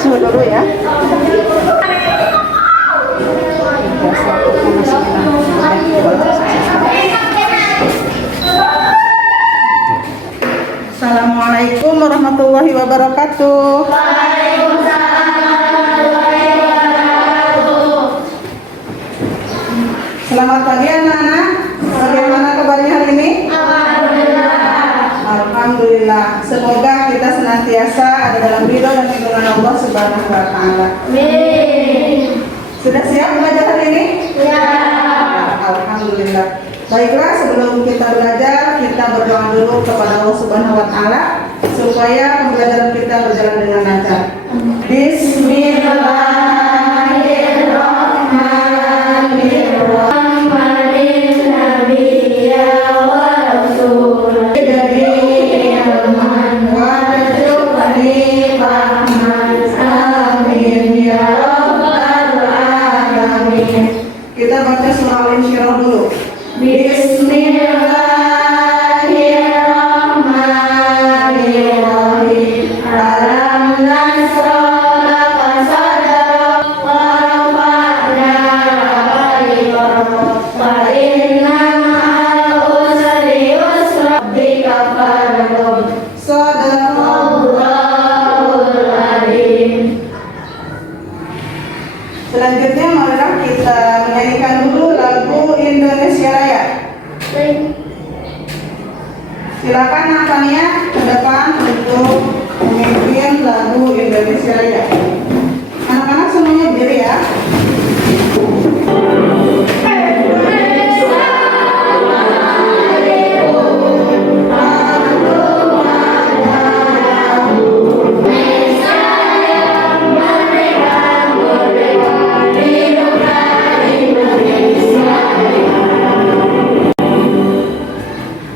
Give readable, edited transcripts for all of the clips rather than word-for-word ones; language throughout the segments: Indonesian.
suhu dulu ya. Assalamualaikum warahmatullahi wabarakatuh. Selamat pagi anak-anak. Bagaimana kabarnya hari ini? Alhamdulillah. Semoga kita senantiasa ada dalam ridho dan lindungan Allah Subhanahu wa taala. Amin. Sudah siap belajar hari ini? Ya. Alhamdulillah. Baiklah, sebelum kita belajar, kita berdoa dulu kepada Allah Subhanahu wa taala supaya pembelajaran kita berjalan dengan lancar. Bismillahirrahmanirrahim. Kita baca surah Al-Insyirah dulu. Bismillahirrahmanirrahim. Alam nasrah laka sadrak wa rafa'na laka wa inna ma'al usri yusra rabbika farghab. Shadaqallahul azim. Selanjutnya marilah kita menyanyikan dulu lagu Indonesia Raya. Silakan Natania ke depan untuk memimpin lagu Indonesia Raya. Anak-anak semuanya berdiri ya.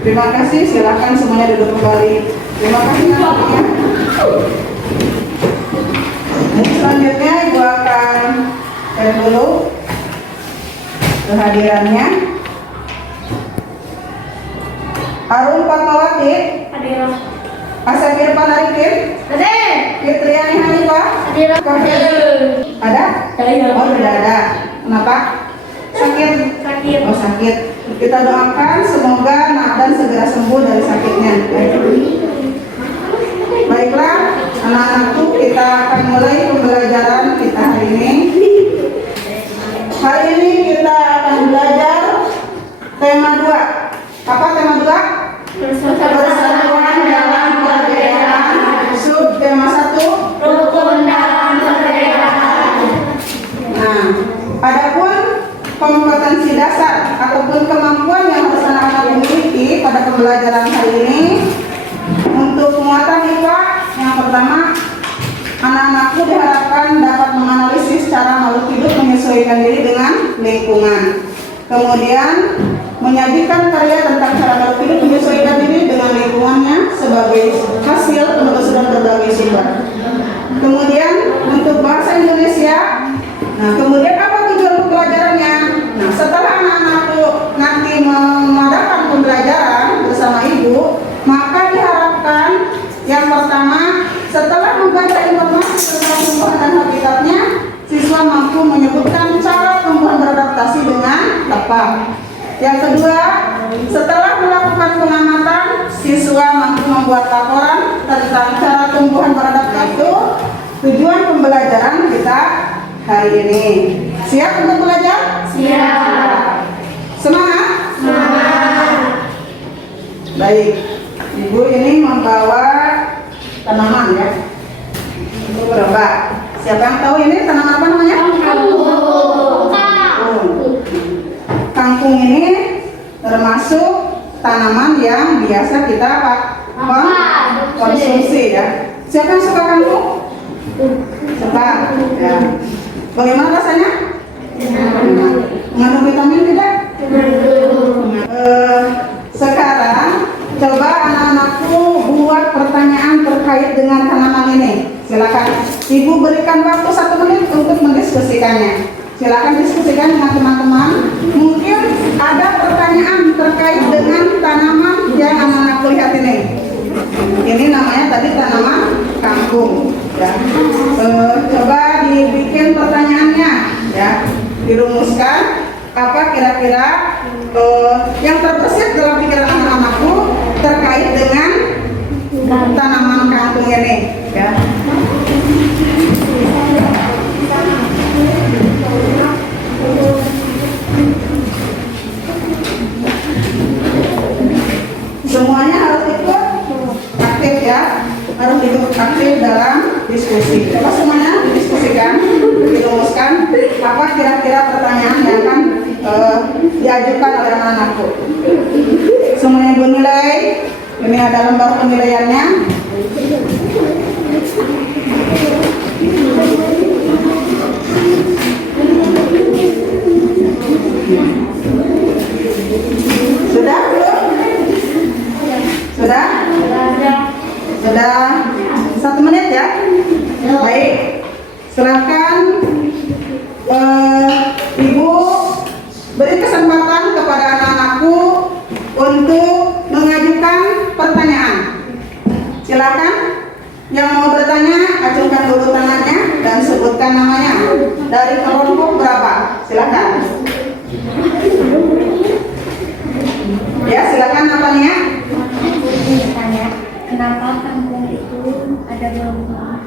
Terima kasih, silakan semuanya duduk kembali. Terima kasih Natania. Selanjutnya Ibu akan cek dulu kehadirannya. Arun Fatmawati, hadir. Asabir Panarikin, hadir. Fitriani Hanifah, hadir. Ada? Oh, tidak ada. Kenapa? Sakit. Oh, sakit. Kita doakan semoga Nathan segera sembuh dari sakitnya. Baiklah, anak-anakku, kita akan mulai pembelajaran kita hari ini. Hari ini kita akan belajar tema 2. Apa tema 2? Persatuan dalam perbedaan. Sub tema 1, rukun dalam perbedaan. Nah, adapun kompetensi dasar ataupun kemampuan yang harus anak-anak miliki pada pembelajaran hari ini. Untuk penguatan IPA, yang pertama, anak-anakku diharapkan dapat menganalisis cara makhluk hidup menyesuaikan diri dengan lingkungan. Kemudian menyajikan karya tentang cara makhluk hidup menyesuaikan diri dengan lingkungannya sebagai hasil penelusuran berbagai sumber. Kemudian untuk bahasa Indonesia, nah kemudian apa tujuan pembelajarannya? Nah, setelah anak-anakku nanti mengadakan pembelajaran bersama ibu, maka diharapkan yang pertama, setelah membaca informasi tentang tumbuhan dan habitatnya, siswa mampu menyebutkan cara tumbuhan beradaptasi dengan tepat. Yang kedua, setelah melakukan pengamatan, siswa mampu membuat laporan tentang cara tumbuhan beradaptasi. Itu tujuan pembelajaran kita hari ini. Siap untuk belajar? Siap. Semangat? Semangat. Baik, Ibu ini membawa tanaman ya untuk berubah. Siapa yang tahu ini tanaman apa namanya? Kangkung ini termasuk tanaman yang biasa kita konsumsi ya. Siapa yang suka kangkung? Suka ya. Bagaimana rasanya? Mengandung vitamin tidak? Sekarang coba anak-anakku buat pertanyaan terkait dengan tanaman ini. Silakan Ibu berikan waktu 1 menit untuk mendiskusikannya. Silakan diskusikan dengan teman-teman. Mungkin ada pertanyaan terkait dengan tanaman yang anak-anak lihat ini. Ini namanya tadi tanaman kangkung. Ya. Coba dibikin pertanyaannya, ya, dirumuskan apa kira-kira yang terbesit dalam pikiran anak-anakku terkait dengan tanaman kangkung ini, ya. Semuanya harus ikut aktif, ya, harus ikut aktif dalam diskusi. Coba semuanya didiskusikan, dirumuskan apa kira-kira pertanyaan yang akan diajukan oleh anak-anakku. Semuanya bernilai. Ini ada lembar penilaiannya. Sudah belum? Sudah? Sudah 1 menit, ya? Baik. Silakan Ibu beri kesempatan kepada anak-anakku untuk mengajukan pertanyaan. Silakan. Yang mau bertanya, acungkan dulu tangannya dan sebutkan namanya. Dari kelompok berapa? Silakan. Ya, silakan namanya. Tanya, kenapa kangkung itu ada belang-belang?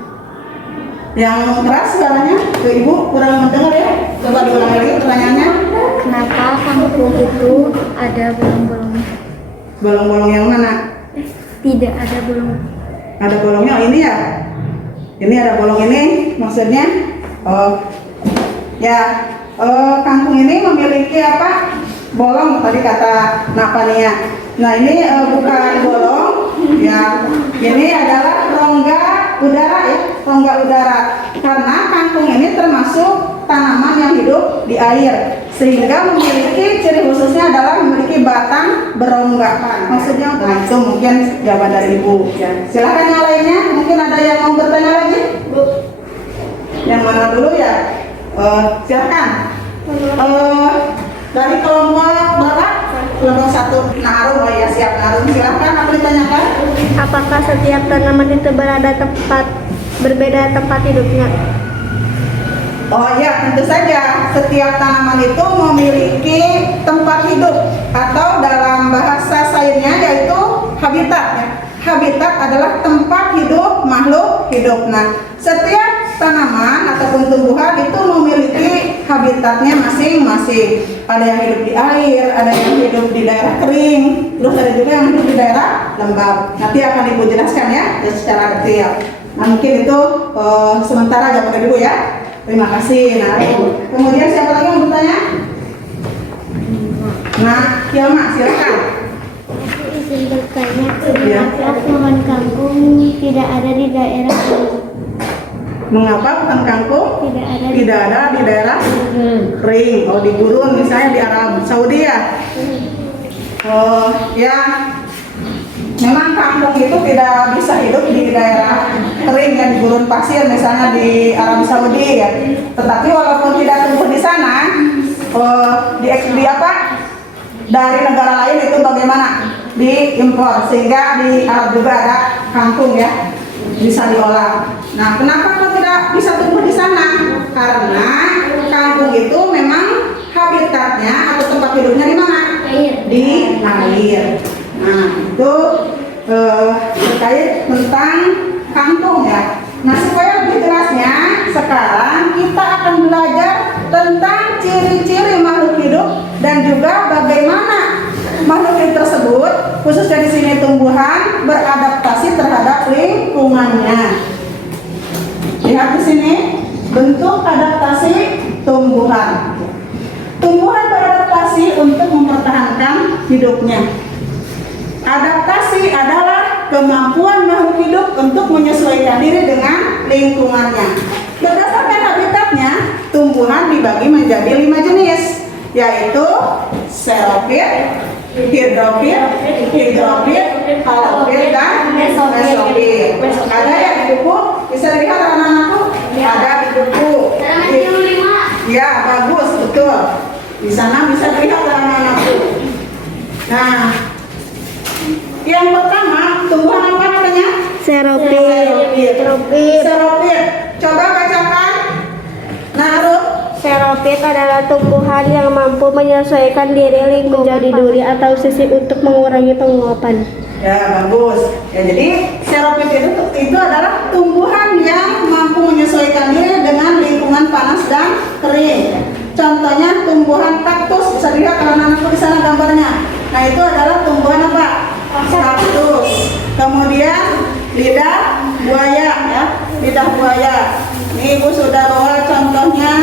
Yang keras suaranya, ke Ibu kurang mendengar, ya. Coba diulang lagi pertanyaannya. Kenapa kangkung itu ada bolong-bolong? Bolong-bolong yang mana? Tidak ada bolong. Ada bolongnya, oh ini ya? Ini ada bolong ini, maksudnya? Oh, ya. Kangkung ini memiliki apa? Bolong tadi kata Napania. Nah, ini bukan bolong, ya. Ini adalah rongga udara, ya, rongga udara. Karena kangkung ini termasuk tanaman yang hidup di air, sehingga memiliki ciri khususnya adalah memiliki batang berongga. Maksudnya, nah itu mungkin jawaban dari Ibu. Ya. Silakan yang lainnya. Mungkin ada yang mau bertanya lagi, Bu? Yang mana dulu, ya? Silakan. Dari kelompok berapa? Kelompok 1. Narum, oh ya, siap. Narum, silakan. Apa ditanyakan? Apakah setiap tanaman itu berbeda tempat hidupnya? Oh ya, tentu saja. Setiap tanaman itu memiliki tempat hidup, atau dalam bahasa sainsnya yaitu habitat, ya. Habitat adalah tempat hidup makhluk hidup. Nah, setiap tanaman ataupun tumbuhan itu memiliki habitatnya masing-masing. Ada yang hidup di air, ada yang hidup di daerah kering, terus ada juga yang hidup di daerah lembab. Nanti akan Ibu jelaskan, ya secara detail. Nah, mungkin itu sementara jawaban Ibu, ya. Terima kasih. Nah, kemudian siapa lagi yang bertanya? Nah, Kiama, silakan. Izin bertanya, Ya. kenapa pohon kangkung tidak ada di daerah kering? Mengapa pohon kangkung tidak ada di daerah kering? Oh, di gurun, misalnya di Arab Saudi, ya. Oh, ya. Memang kangkung itu tidak bisa hidup di daerah kering, ya, di gurun pasir, misalnya di Arab Saudi, ya. Tetapi walaupun tidak tumbuh di sana, di apa? Dari negara lain itu bagaimana? Diimpor, sehingga di Arab juga ada kangkung, ya, bisa diolah. Nah, kenapa kok tidak bisa tumbuh di sana? Karena kangkung itu memang habitatnya atau tempat hidupnya di mana? Di air. Nah, itu terkait tentang kangkung, ya. Nah, supaya lebih jelasnya, sekarang kita akan belajar tentang ciri-ciri makhluk hidup dan juga bagaimana makhluk hidup tersebut, khususnya di sini tumbuhan, beradaptasi terhadap lingkungannya. Lihat di sini bentuk adaptasi tumbuhan. Tumbuhan beradaptasi untuk mempertahankan hidupnya. Adaptasi adalah kemampuan makhluk hidup untuk menyesuaikan diri dengan lingkungannya. Berdasarkan habitatnya, tumbuhan dibagi menjadi 5 jenis, yaitu xerofit, hidrofit, halofit, dan mesofit. Ada ya di buku? Bisa dilihat anak-anakku? Ada di buku. Ya, bagus, betul. Di sana bisa dilihat anak-anakku. Nah, yang pertama, tumbuhan apa namanya? Serofit. Serofit. Coba bacakan. Nah, Ruth. Serofit adalah tumbuhan yang mampu menyesuaikan diri lingkungan menjadi duri atau sisi untuk mengurangi penguapan. Ya, bagus. Ya, jadi serofit itu adalah tumbuhan yang mampu menyesuaikan diri dengan lingkungan panas dan kering. Contohnya tumbuhan kaktus, bisa dilihat kalau anakku di sana gambarnya. Nah, itu adalah tumbuhan apa? Kaktus. Kemudian lidah buaya, ya, lidah buaya. Ini Ibu sudah bawa contohnya.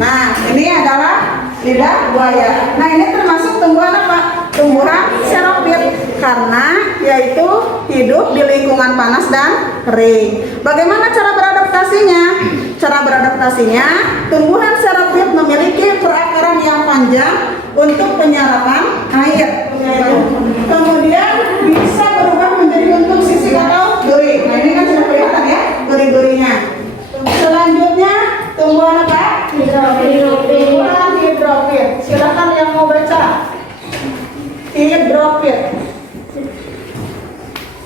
Nah, ini adalah lidah buaya. Nah, ini termasuk tumbuhan apa? Tumbuhan serofit karena yaitu hidup di lingkungan panas dan kering. Bagaimana cara beradaptasinya? Cara beradaptasinya, tumbuhan serofit memiliki perakaran yang panjang untuk penyerapan air. Kemudian bisa berubah menjadi bentuk sisik atau duri. Nah, ini kan sudah kelihatan ya, duri-durinya. Selanjutnya, tumbuhan apa? Tumbuhan hidrofit. Silakan yang mau baca. Hidrofit.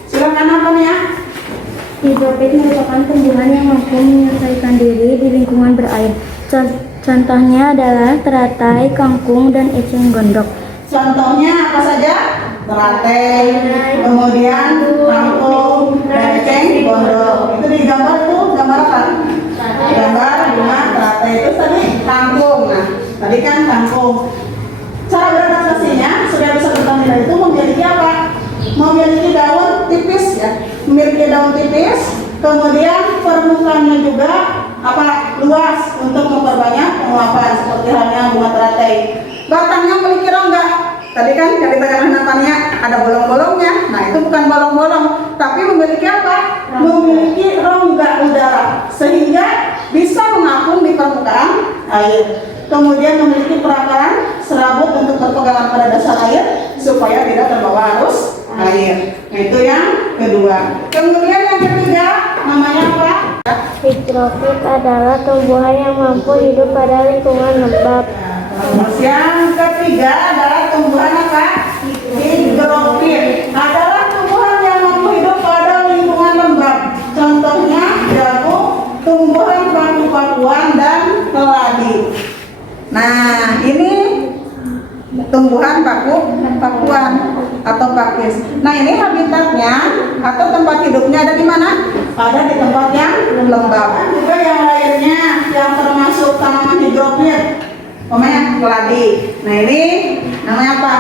Silakan apa nih ya? Hidrofit merupakan tumbuhan yang mampu menyesuaikan diri di lingkungan berair. Contohnya adalah teratai, kangkung, dan eceng gondok. Contohnya apa saja? Teratai, kemudian kangkung, dan eceng gondok. Itu di gambar itu gambar apa? Gambar bunga teratai. Itu tadi kangkung. Nah, tadi kan kangkung. Cara beradaptasinya sudah bisa bertanya dari itu memiliki apa? Memiliki daun tipis ya, memiliki daun tipis. Kemudian permukaannya juga apa? Luas untuk memperbanyak penguapan seperti halnya bunga teratai. Batangnya memiliki rongga. Tadi kan yang ditanyakan hanapannya ada bolong-bolongnya. Nah, itu bukan bolong-bolong, tapi memiliki apa? Memiliki rongga udara sehingga bisa mengapung di permukaan air. Kemudian memiliki perakaran serabut untuk berpegangan pada dasar air supaya tidak terbawa arus air. Nah, itu yang kedua. Kemudian yang ketiga namanya apa? Hidrofit adalah tumbuhan yang mampu hidup pada lingkungan lembab. Terus yang ketiga adalah tumbuhan apa? Hidrofit adalah tumbuhan yang mampu hidup pada lingkungan lembab. Contohnya jagung, tumbuhan paku-pakuan, dan keladi. Nah, ini tumbuhan pakuan atau pakis. Nah, ini habitatnya atau tempat hidupnya ada di mana? Ada di tempat yang lembab. Juga yang lainnya yang termasuk tanaman hidrofit, namanya keladi. Nah, ini namanya apa?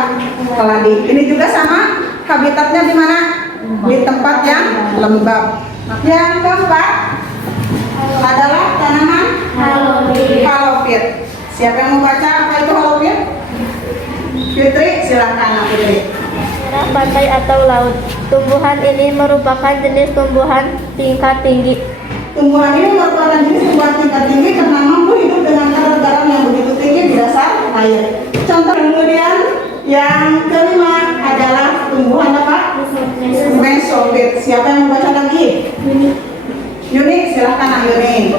Keladi. Ini juga sama, habitatnya di mana? Di tempat yang lembab. Yang keempat adalah tanaman halofit. Siapa yang mau baca apa itu halofit? Fitri, silakan Fitri. Pantai atau laut. Tumbuhan ini merupakan jenis tumbuhan tingkat tinggi. Tumbuhan ini merupakan jenis tumbuhan tingkat tinggi karena mampu hidup dengan kadar garam yang begitu tinggi di dasar air. Contoh kemudian yang kelima adalah tumbuhan apa? Mesofit. Siapa yang mau baca lagi? Yuni, silakan Yuni.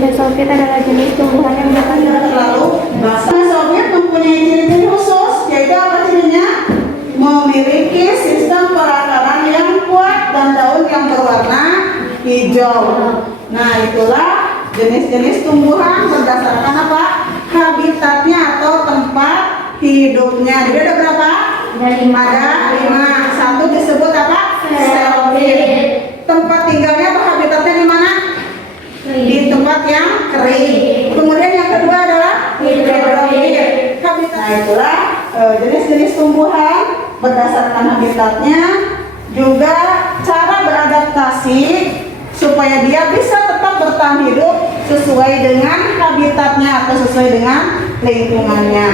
Mesofit adalah jenis tumbuhan yang Lalu, mesofit mempunyai ciri-ciri khusus, yaitu apa cirinya? Memiliki sistem perakaran yang kuat dan daun yang berwarna hijau. Nah, itulah jenis-jenis tumbuhan berdasarkan apa? Habitatnya atau tempat hidupnya. Jadi ada berapa? Ada 5. Satu disebut apa? Serofit. Tempat tinggalnya atau habitatnya di mana? Di tempat yang kering. Kemudian yang kedua adalah hidrofit. Nah, itulah jenis-jenis tumbuhan berdasarkan habitatnya, juga cara beradaptasi supaya dia bisa tetap bertahan hidup sesuai dengan habitatnya atau sesuai dengan lingkungannya.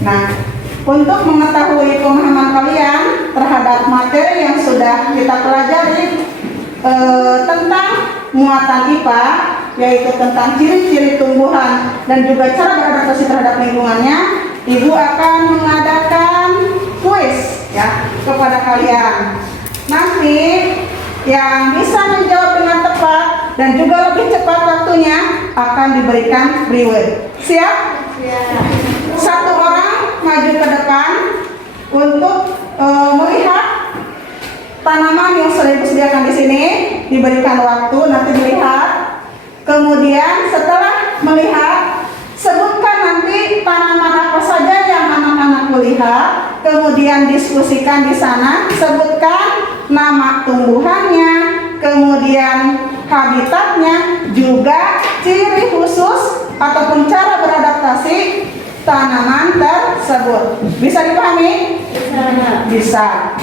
Nah, untuk mengetahui pemahaman kalian terhadap materi yang sudah kita pelajari tentang muatan IPA, yaitu tentang ciri-ciri tumbuhan dan juga cara beradaptasi terhadap lingkungannya, Ibu akan mengadakan kuis ya kepada kalian. Nanti yang bisa menjawab dengan tepat dan juga lebih cepat waktunya akan diberikan reward. Siap? Siap. Satu orang maju ke depan untuk melihat tanaman yang sudah Ibu sediakan di sini, diberikan waktu nanti dilihat. Kemudian setelah melihat, sebutkan nanti tanaman apa saja yang anak-anak lihat. Kemudian diskusikan di sana, sebutkan nama tumbuhannya, kemudian habitatnya, juga ciri khusus ataupun cara beradaptasi tanaman tersebut. Bisa dipahami? Bisa.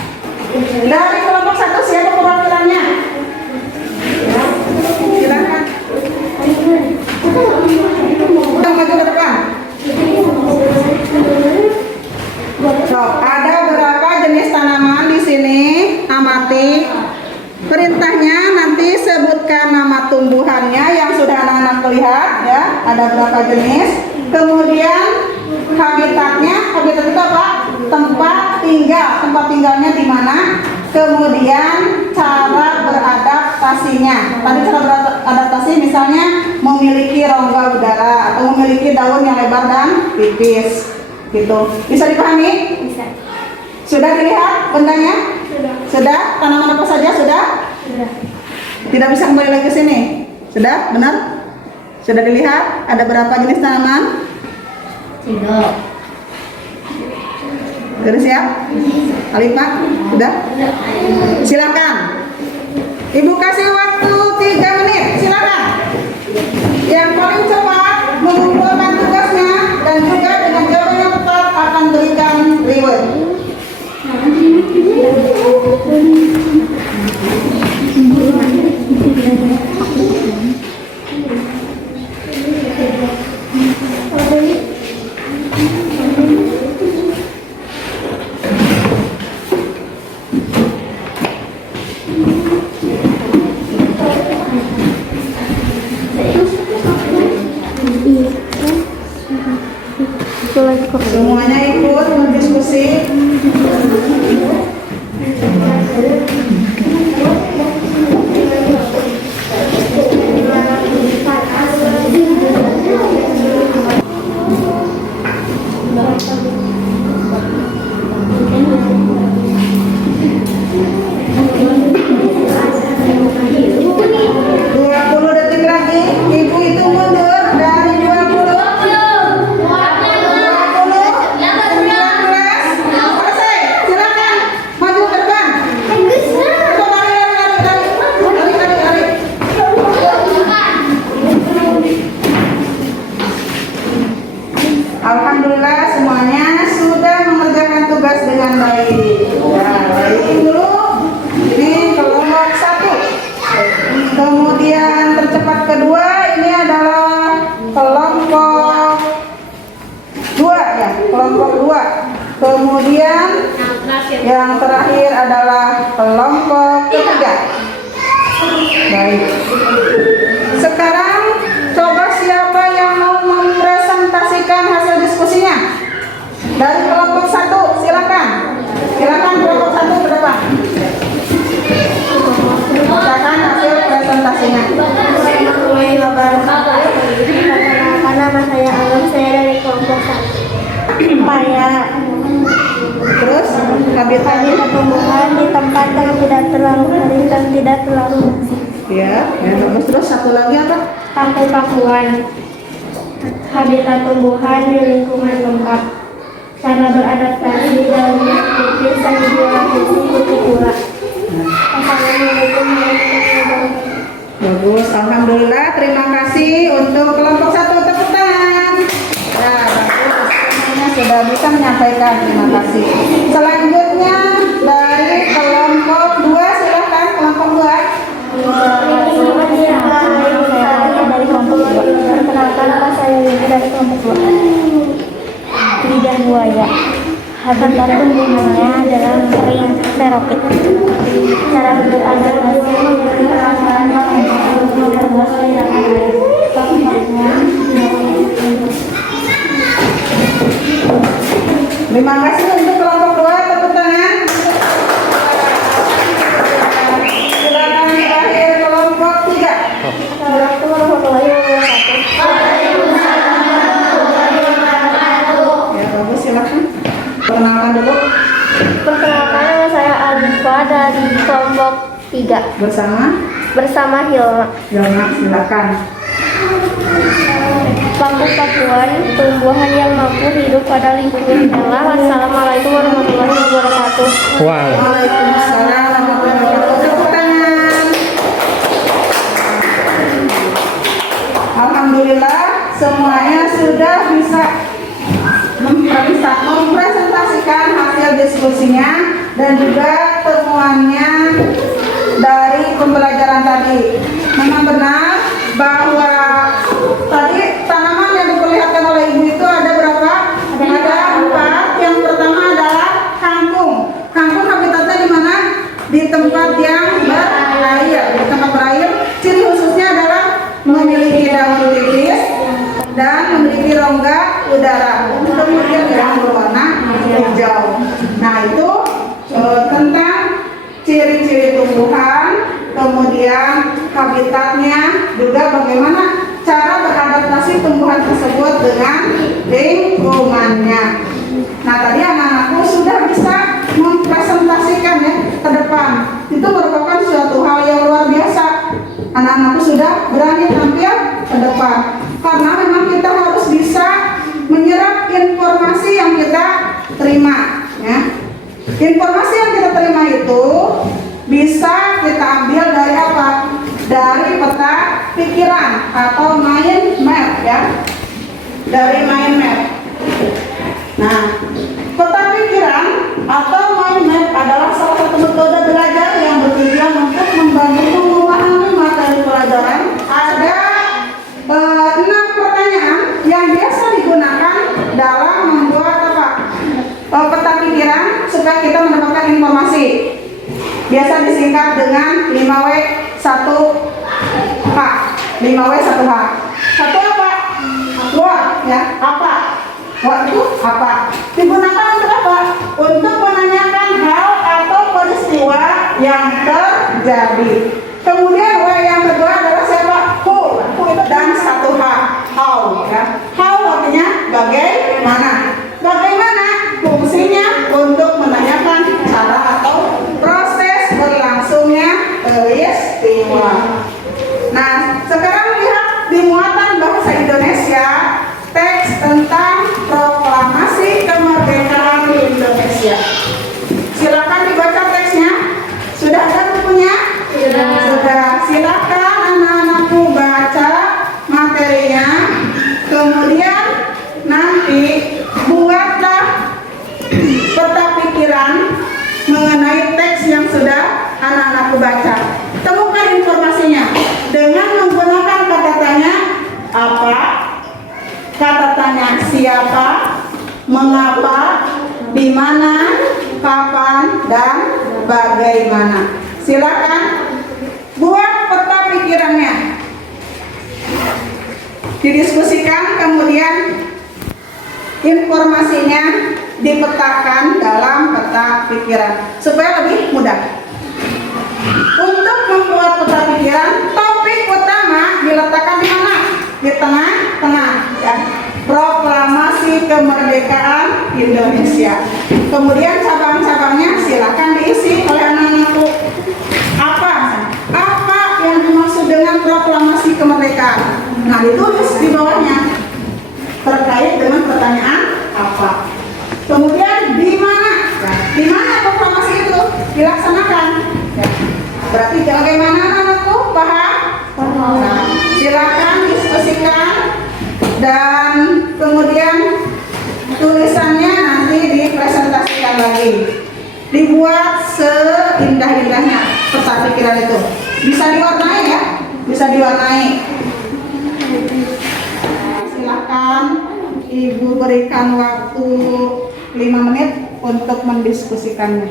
Dari kelompok 1 siapa perwakilannya? Silakan. Yang maju ke depan. So, ada berapa jenis tanaman di sini? Amati. Perintahnya nanti sebutkan nama tumbuhannya yang sudah anak-anak lihat ya. Ada berapa jenis? Kemudian habitatnya. Habitat itu apa? Tempat tinggal. Tempat tinggalnya di mana? Kemudian cara beradaptasinya. Tadi cara beradaptasi misalnya memiliki rongga udara atau memiliki daun yang lebar dan tipis. Gitu. Bisa dipahami? Bisa. Sudah dilihat bendanya? Sudah. Sudah? Tanaman apa saja? Sudah? Sudah. Tidak bisa kembali lagi ke sini. Sudah? Benar? Sudah dilihat? Ada berapa jenis tanaman? Tidak. Sudah siap? Alifah? Sudah? Silakan. Ibu kasih waktu 3 menit. Silakan. Yang paling cepat mengumpulkan tugasnya dan juga dengan jawaban yang tepat akan berikan reward. Semuanya ikut berdiskusi. Alhamdulillah semuanya sudah mengerjakan tugas dengan baik. Nah, baik dulu. Ini kelompok 1. Kemudian tercepat kedua ini adalah kelompok 2 ya, kelompok 2. Kemudian yang terakhir adalah kelompok ketiga. Baik. Sekarang coba siapa yang mau mempresentasikan hasil diskusinya? Dari kelompok 1, silakan. Silakan kelompok 1 ke depan. Bacakan hasil presentasinya. Warahmatullahi wabarakatuh. Nama saya Alam, saya dari kelompok 1. Saya Terus habitat tumbuhan di tempat yang tidak terlalu kering dan tidak terlalu bersih. ya, terus satu lagi apa? Paku-pakuan. Habitat tumbuhan di lingkungan lengkap. Cara beradaptasi dan tipis yang dilapisi kutu pura. Assalamualaikum warahmatullahi wabarakatuh. Bagus, alhamdulillah. Terima kasih untuk kelompok 1, tepuk tangan. Ya, bagus. Semuanya sudah bisa menyampaikan. Terima kasih. Selanjutnya dari kelompok 2, silakan kelompok 2. Dari kelompok 2. Perkenalkan, nama saya Winnie dari kelompok 2. Lidah buaya. Habitat tumbuhannya adalah kering xeropit. Cara beradaptasi Terima kasih untuk kelompok 2, tepuk tangan. Silakan terakhir kelompok 3. Assalamualaikum warahmatullahi wabarakatuh. Ya, bagus, silakan. Perkenalkan dulu. Perkenalkan, nama saya Alfa dari kelompok 3. Bersama Hilma. silakan. Paku-pakuan tumbuhan yang mampu hidup pada lingkungan adalah. Wassalamualaikum warahmatullahi wabarakatuh. Wow. Waalaikumsalam warahmatullahi wabarakatuh. Tepuk tangan. Alhamdulillah semuanya sudah bisa mempresentasikan hasil diskusinya dan juga temuannya dari pembelajaran tadi. Memang benar bahwa tadi tanaman yang diperlihatkan oleh ibu itu ada berapa? Ada 4. Yang pertama adalah kangkung. Kangkung habitatnya di mana? Di tempat yang berair. Di tempat berair, ciri khususnya adalah memiliki daun tipis dan memiliki rongga udara. Kemudian yang berwarna hijau. Nah itu tentang ciri-ciri tumbuhan, kemudian habitatnya, juga bagaimana cara beradaptasi tumbuhan tersebut dengan lingkungannya. Nah tadi anak-anakku sudah bisa mempresentasikan ya ke depan. Itu merupakan suatu hal yang luar biasa. Anak-anakku sudah berani tampil ke depan. Karena memang kita harus bisa menyerap informasi yang kita terima. Ya. Informasi yang kita terima itu bisa kita ambil dari apa? Dari peta pikiran atau mind map ya. Dari mind map. Nah, peta pikiran atau mind map adalah salah satu metode belajar yang bertujuan untuk membantu memahami materi pelajaran. Ada 6 pertanyaan yang biasa digunakan dalam membuat apa? Peta pikiran supaya kita mendapatkan informasi. Biasa disingkat dengan 5W1H. 5W1H. Satu apa? What ya, apa? What itu apa? Digunakan untuk apa? Untuk menanyakan hal atau peristiwa yang terjadi. Kemudian W yang kedua adalah siapa? Who. Dan 1H. How ya. How artinya bagaimana. Bagaimana fungsinya? Untuk menanyakan cara atau proses berlangsungnya peristiwa. Nah, sekarang lihat di muatan bahasa Indonesia teks tentang proklamasi kemerdekaan Indonesia. Silakan dibaca teksnya. Sudah ada bukunya? Sudah. Silakan anak-anakku baca materinya. Kemudian nanti buatlah peta pikiran mengenai teks yang sudah anak-anakku baca. Temukan informasinya dengan menggunakan kata tanya apa, kata tanya siapa, mengapa, di mana, kapan, dan bagaimana. Silakan buat peta pikirannya. Didiskusikan, kemudian informasinya dipetakan dalam peta pikiran supaya lebih mudah. Untuk membuat peta pikiran, topik utama diletakkan di mana? Di tengah-tengah ya. Proklamasi kemerdekaan Indonesia. Kemudian cabang-cabangnya silakan diisi oleh anak-anakku. Apa yang dimaksud dengan proklamasi kemerdekaan? Nah, ditulis di bawahnya terkait dengan pertanyaan apa. Kemudian di mana? Di mana proklamasi itu dilaksanakan? Ya. Berarti bagaimana anak-anakku? Paham? Nah, silakan diskusikan dan kemudian tulisannya nanti dipresentasikan lagi. Dibuat seindah-indahnya peta pikiran itu. Bisa diwarnai ya? Bisa diwarnai. Silakan Ibu berikan waktu 5 menit untuk mendiskusikannya.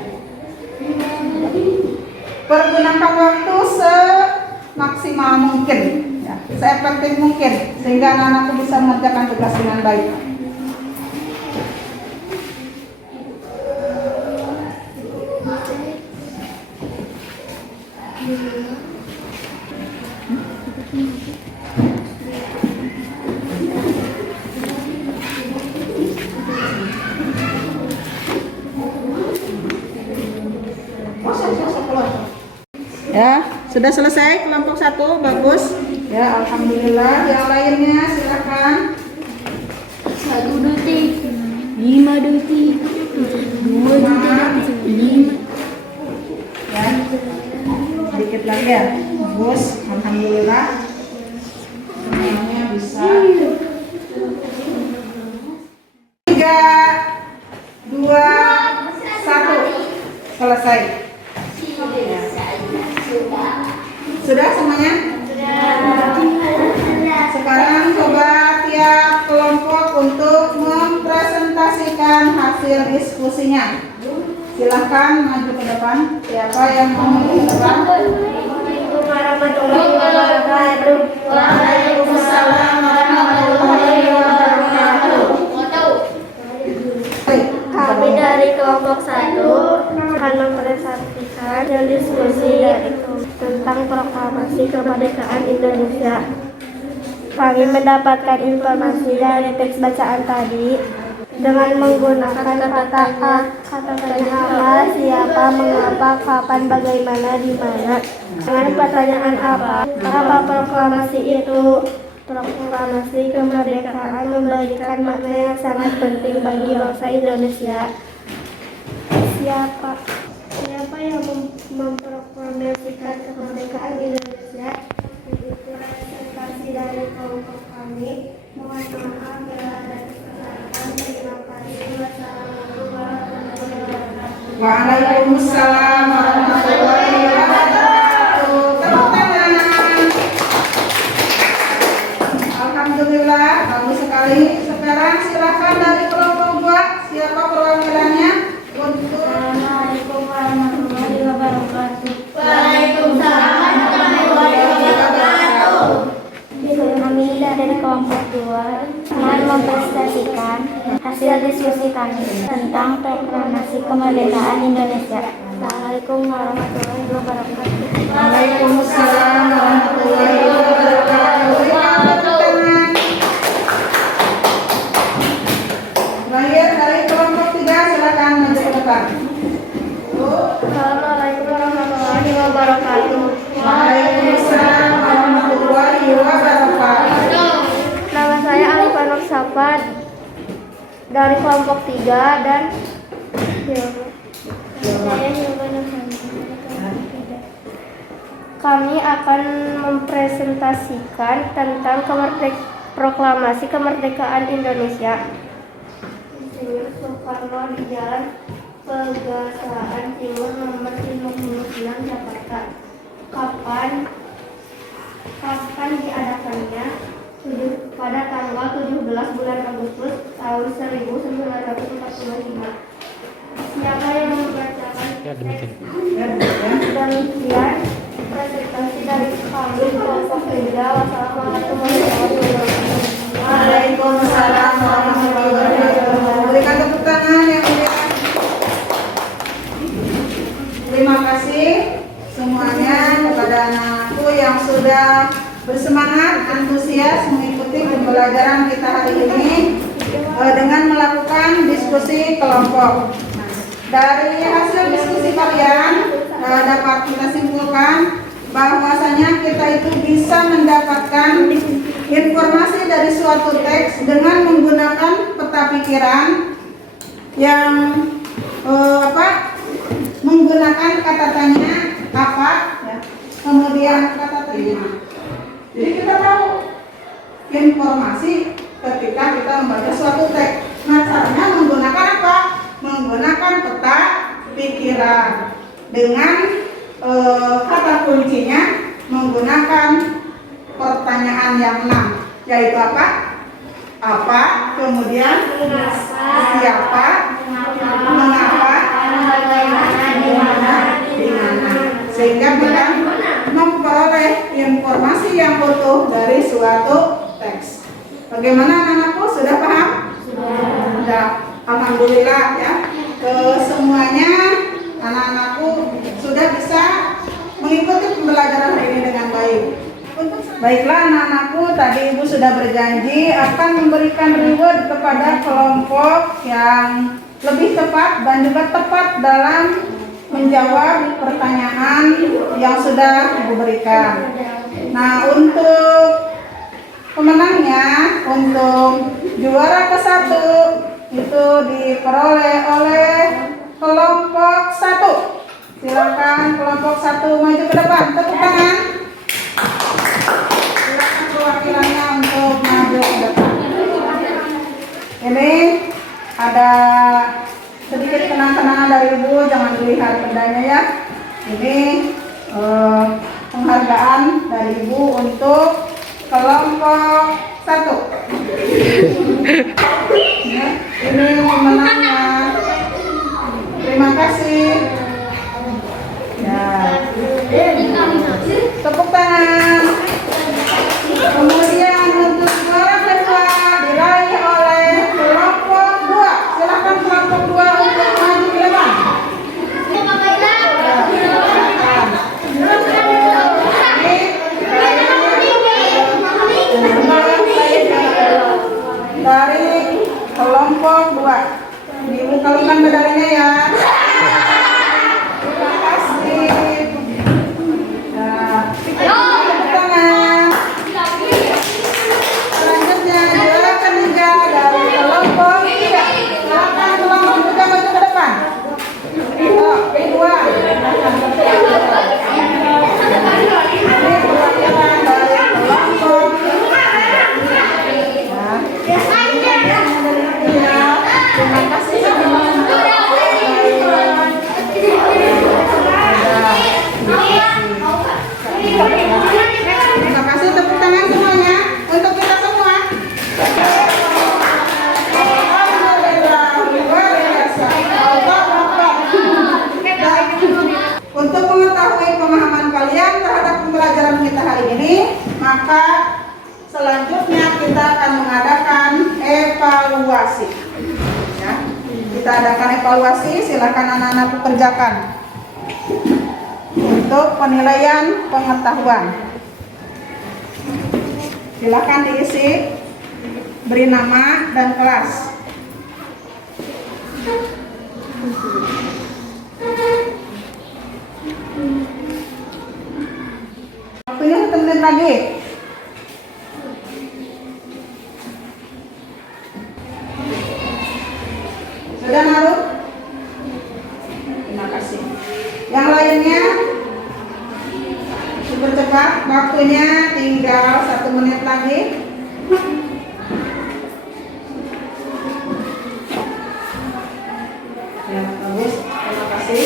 Pergunakan waktu semaksimal mungkin, ya, seefektif mungkin, sehingga anak-anakku bisa mengerjakan tugas dengan baik. Ya, sudah selesai kelompok 1, bagus. Ya, alhamdulillah. Yang lainnya silakan. 1, 2, 3, 5, 2, 3, 2, 5. Ya, sedikit lagi ya. Bagus, alhamdulillah. Semuanya bisa. 3, 2, 1. Selesai. Sudah semuanya? Sekarang coba tiap kelompok untuk mempresentasikan hasil diskusinya. Silahkan maju ke depan. Siapa yang mau maju ke depan? Waalaikumsalam warahmatullahi wabarakatuh. Kami dari kelompok 1 akan mempresentasikan dan diskusi tentang proklamasi kemerdekaan Indonesia. Kami mendapatkan informasi dari teks bacaan tadi dengan menggunakan kata-katanya apa, siapa, mengapa, kapan, bagaimana, di mana. Dengan pertanyaan apa proklamasi itu? Proklamasi kemerdekaan memberikan makna yang sangat penting bagi bangsa Indonesia. Siapa yang memproklamasikan kemerdekaan Indonesia? Itu presentasi dari kelompok kami. Mohon maaf bila ada kesalahan. Terima kasih. Wassalamualaikum warahmatullahi wabarakatuh. Waalaikumsalam warahmatullahi wabarakatuh. Tepuk tangan. Alhamdulillah, bagus sekali. Sekarang silakan dari kelompok 2. Siapa perwakilannya? Untuk Assalamualaikum warahmatullahi wabarakatuh. Waalaikumsalam warahmatullahi wabarakatuh. Kami dari kelompok 2 akan mempresentasikan hasil diskusi kami tentang proklamasi kemerdekaan Indonesia. Assalamualaikum warahmatullahi wabarakatuh. Waalaikumsalam warahmatullahi wabarakatuh. Terakhir dari kelompok 3, silakan maju ke depan. Assalamualaikum warahmatullahi wabarakatuh. Waalaikumsalam warahmatullahi wabarakatuh. Nama saya Alifanur Safat dari kelompok 3 dan saya Hilman Kami akan mempresentasikan tentang proklamasi kemerdekaan Indonesia. Insinyur Soekarno di Jalan Pegasaan Timur nomor 59 Jakarta. Kapan diadakannya? Pada tanggal 17 bulan Agustus tahun 1945. Siapa yang membacakan? Demikian presentasi dari kami kelompok 3. Wassalamualaikum warahmatullahi wabarakatuh. Waalaikumsalam warahmatullahi wabarakatuh. Berikan tepuk tangan yang mulia. Terima kasih semuanya kepada anakku yang sudah bersemangat, antusias mengikuti pembelajaran kita hari ini dengan melakukan diskusi kelompok. Dari hasil diskusi kalian dapat kita simpulkan bahwasanya kita itu bisa mendapatkan informasi dari suatu teks dengan menggunakan peta pikiran yang menggunakan kata tanya apa, ya, kemudian kata terima. Jadi kita tahu informasi ketika kita membaca suatu teks. Nah, caranya menggunakan apa? Menggunakan peta pikiran dengan kata kuncinya menggunakan pertanyaan yang 6, yaitu apa? Apa, kemudian siapa, mengapa, di mana, sehingga kita memperoleh informasi yang utuh dari suatu teks. Bagaimana anak-anakku, sudah paham? Sudah. Alhamdulillah ya. Semuanya anak-anakku sudah bisa mengikuti pembelajaran hari ini dengan baik. Baiklah anak-anakku, tadi Ibu sudah berjanji akan memberikan reward kepada kelompok yang lebih tepat dan juga tepat dalam menjawab pertanyaan yang sudah Ibu berikan. Nah, untuk pemenangnya, untuk juara ke-1 itu diperoleh oleh kelompok 1. Silakan kelompok 1 maju ke depan, tepuk tangan. Silakan perwakilannya untuk maju ke depan. Ini ada sedikit kenang-kenangan dari Ibu, jangan dilihat bendanya ya. Ini penghargaan dari Ibu untuk kelompok 1. Ya, ini pemenangnya. Terima kasih. Ya. Tepuk tangan. Kemudian untuk juara kedua diraih oleh kelompok 2. Silakan kelompok 2 untuk maju ke depan. Dari kelompok 2 dibukakan medalinya ya. Terima kasih. Nah, tepuk tangan. Selanjutnya juara ketiga dari kelompok 3. Silakan kelompok 3 maju ke depan. Kedua. Ini perwakilan dari kelompok. Terima kasih Terima kasih, tepuk tangan semuanya untuk kita semua. Alhamdulillah, luar biasa. Allahu Akbar. Untuk mengetahui pemahaman kalian terhadap pembelajaran kita hari ini, maka selanjutnya kita akan mengadakan evaluasi. Ya, kita adakan evaluasi, silakan anak-anak kerjakan untuk penilaian pengetahuan. Silakan diisi, beri nama dan kelas. Waktunya 1 menit lagi. Sudah naruh? Terima kasih. Yang lainnya super cepat, waktunya tinggal 1 menit lagi. Ya, bagus. Terima kasih.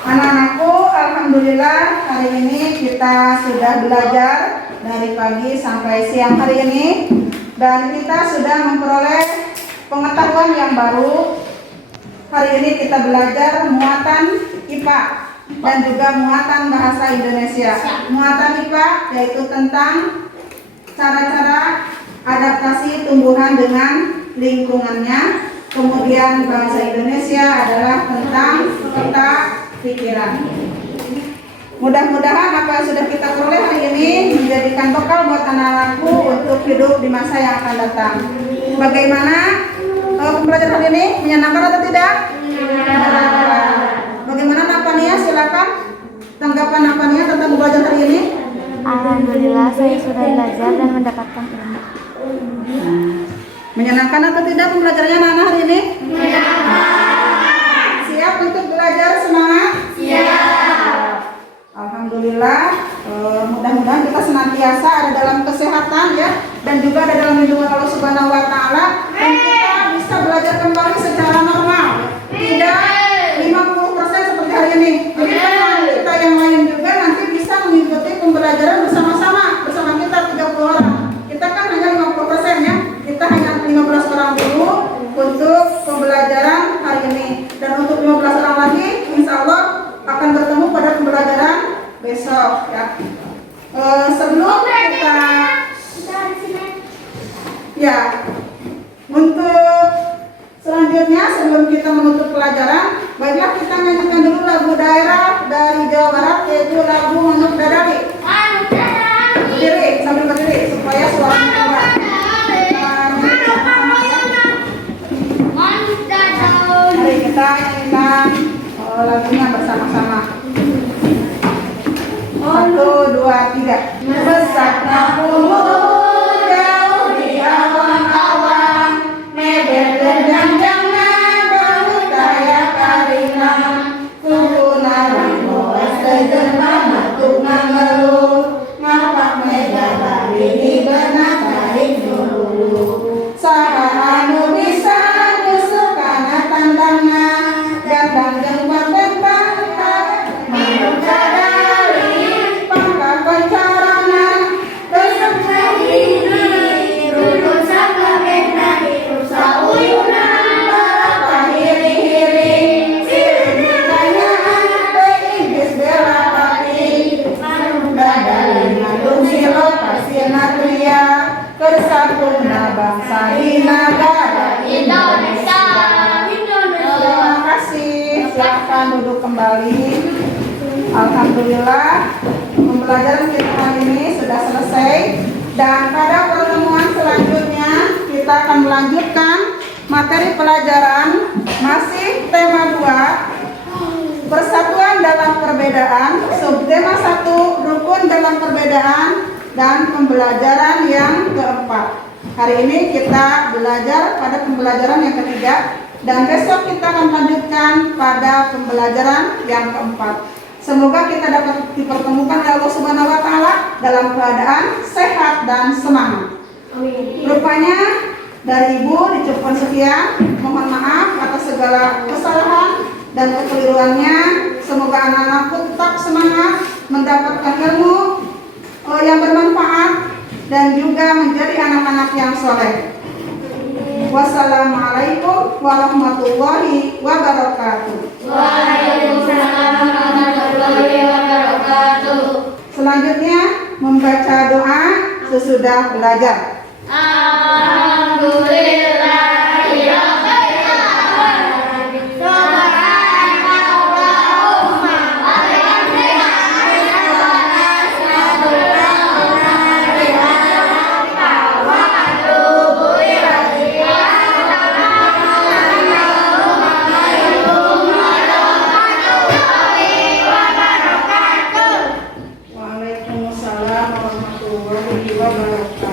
Anak-anakku, alhamdulillah hari ini kita sudah belajar dari pagi sampai siang hari ini, dan kita sudah memperoleh pengetahuan yang baru. Hari ini kita belajar muatan IPA dan juga muatan bahasa Indonesia. Muatan IPA yaitu tentang cara-cara adaptasi tumbuhan dengan lingkungannya. Kemudian bahasa Indonesia adalah tentang peta pikiran. Mudah-mudahan apa yang sudah kita peroleh hari ini menjadikan bekal buat anak-anakku untuk hidup di masa yang akan datang. Bagaimana pembelajaran hari ini? Menyenangkan atau tidak? Menyenangkan. Bagaimana Napania? Silakan tanggapan Napania tentang pembelajaran hari ini. Alhamdulillah saya sudah belajar dan mendapatkan ilmu. Menyenangkan atau tidak pembelajarannya Nana hari ini? Siap untuk belajar, semangat? Siap. Alhamdulillah, mudah-mudahan kita senantiasa ada dalam kesehatan ya, dan juga ada dalam lindungan Allah Subhanahu wa taala, dan kita bisa belajar kembali secara normal. Tidak 50% seperti hari ini. Jadi teman kita yang lain juga nanti bisa mengikuti pembelajaran bersama-sama bersama kita 30 orang. Kita kan hanya 50% ya. Kita hanya 15 orang dulu untuk pembelajaran hari ini, dan untuk 15 orang lagi insya Allah akan bertemu pada pembelajaran besok ya. Sebelum kita ya, untuk selanjutnya sebelum kita menutup pelajaran, baiklah kita nyanyikan dulu lagu daerah dari Jawa Barat, yaitu lagu Manuk Dadari. kita nyanyikan lagunya bersama-sama. 1, 2, 3. Besarnya umur jauh di awan-awan, mebet berjam-jamnya berudaya karina, tukuna ranggo sejerna matuk ngeluh, ngapak mega bari di benak tarik dulu. Saha anu bisa nyusuk kana tandangna, gandang jeung bentang manuk cadari, pangka koncarana, besok Diri rukun sakabehna hirup sauyuna barapa hiri-hiri, sirik ditanyaan teh Inggris bela pati, manuk dadali ngandung silot pasirna tria, kersakuna bangsa di negara Indonesia. Terima kasih, silakan duduk kembali. Alhamdulillah, pembelajaran kita hari ini sudah selesai dan pada pertemuan selanjutnya kita akan melanjutkan materi pelajaran masih tema 2, persatuan dalam perbedaan, subtema 1, rukun dalam perbedaan, dan pembelajaran yang keempat. Hari ini kita belajar pada pembelajaran yang ketiga dan besok kita akan lanjutkan pada pembelajaran yang keempat. Semoga kita dapat dipertemukan oleh Allah Subhanahu wa taala dalam keadaan sehat dan semangat. Rupanya dari Ibu dicukupkan sekian. Mohon maaf atas segala kesalahan dan kekeliruannya. Semoga anak-anakku tetap semangat mendapatkan ilmu yang bermanfaat dan juga menjadi anak-anak yang soleh. Wassalamualaikum warahmatullahi wabarakatuh. Waalaikumsalam warahmatullahi wabarakatuh. Selanjutnya membaca doa sesudah belajar. Alhamdulillahirobbilalamin. Subhanallahumma wa bihamdika asyhadu an la ilaha illa anta wa atubu ilaik. Assalamualaikum warahmatullahi wabarakatuh. Waalaikumsalam warahmatullahi wabarakatuh.